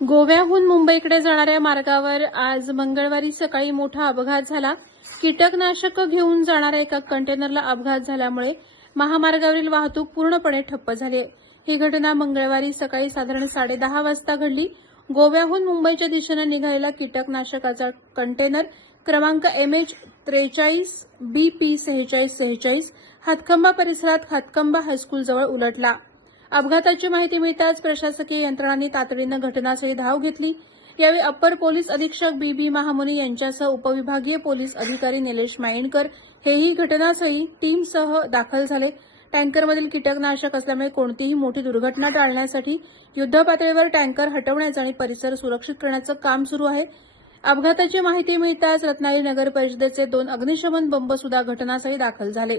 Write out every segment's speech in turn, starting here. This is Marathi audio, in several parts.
गोव्याहून मुंबईकडे जाणाऱ्या मार्गावर आज मंगळवारी सकाळी मोठा अपघात झाला. कीटकनाशक घेऊन जाणाऱ्या एका कंटेनरला अपघात झाल्यामुळे महामार्गावरील वाहतूक पूर्णपणे ठप्प झाली आहे. ही घटना मंगळवारी सकाळी साधारण साडेदहा वाजता घडली. गोव्याहून मुंबईच्या दिशेनं निघालेला कीटकनाशकाचा कंटेनर क्रमांक एम एच त्रेचाळीस बी पी सेहेचाळीस सेहेचाळीस हातखंबा परिसरात हातखंबा हायस्कूलजवळ उलटला. अपघाताची माहिती मिळताच प्रशासकीय यंत्रणांनी तातडीनं घटनास्थळी धाव घेतली. यावेळी अप्पर पोलीस अधीक्षक बी बी महामुनी यांच्यासह उपविभागीय पोलीस अधिकारी निलेश मायणकर हेही घटनास्थळी टीमसह दाखल झाले. टँकरमधील कीटकनाशक असल्यामुळे कोणतीही मोठी दुर्घटना टाळण्यासाठी युद्धपातळीवर टँकर हटवण्याचं आणि परिसर सुरक्षित करण्याचं काम सुरू आहे. अपघाताची माहिती मिळताच रत्नागिरी नगर परिषदेचे दोन अग्निशमन बंब सुद्धा घटनास्थळी दाखल झाले.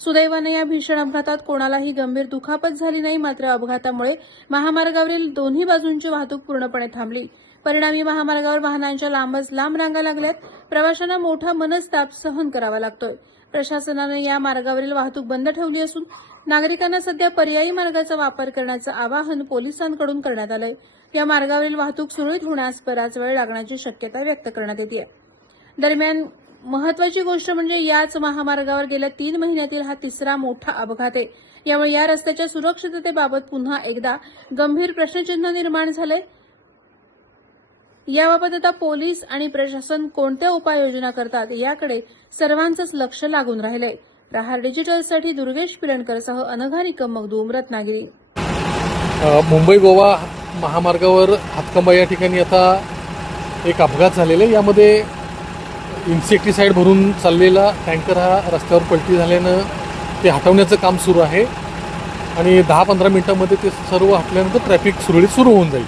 सुदैवाने या भीषण अपघातात कोणालाही गंभीर दुखापत झाली नाही मात्र अपघातामुळे महामार्गावरील दोन्ही बाजूंची वाहतूक पूर्णपणे थांबली. परिणामी महामार्गावर वाहनांच्या लांबच लांब रांगा लागल्यात. प्रवाशांना मोठा मनस्ताप सहन करावा लागतोय. प्रशासनानं या मार्गावरील वाहतूक बंद ठेवली असून नागरिकांना सध्या पर्यायी मार्गाचा वापर करण्याचं आवाहन पोलिसांकडून करण्यात आलंय. या मार्गावरील वाहतूक सुरळीत होण्यास बराच वेळ लागण्याची शक्यता व्यक्त करण्यात येते दरम्यान महत्वाची गोष्ट म्हणजे याच महामार्गावर गेल्या तीन महिन्यातील हा तिसरा मोठा अपघात आहे. यामुळे या रस्त्याच्या सुरक्षिततेबाबत पुन्हा एकदा गंभीर प्रश्नचिन्ह निर्माण झाले. याबाबत आता पोलीस आणि प्रशासन कोणत्या उपाययोजना करतात याकडे सर्वांचंच लक्ष लागून राहिलंय. प्रहार डिजिटलसाठी दुर्गेश पिरणकरसह अनघा निकम मगदूम रत्नागिरी. मुंबई गोवा महामार्गावर हातकंबा या ठिकाणी आता एक अपघात झालेला आहे. यामध्ये इन्सेक्टिसाईड भरून चाललेला टँकर हा रस्त्यावर पलटी झाल्यानं ते हटवण्याचं काम सुरू आहे. आणि दहा पंधरा मिनटामध्ये ते सर्व हटल्यानंतर ट्रॅफिक सुरळीत सुरू होऊन जाईल.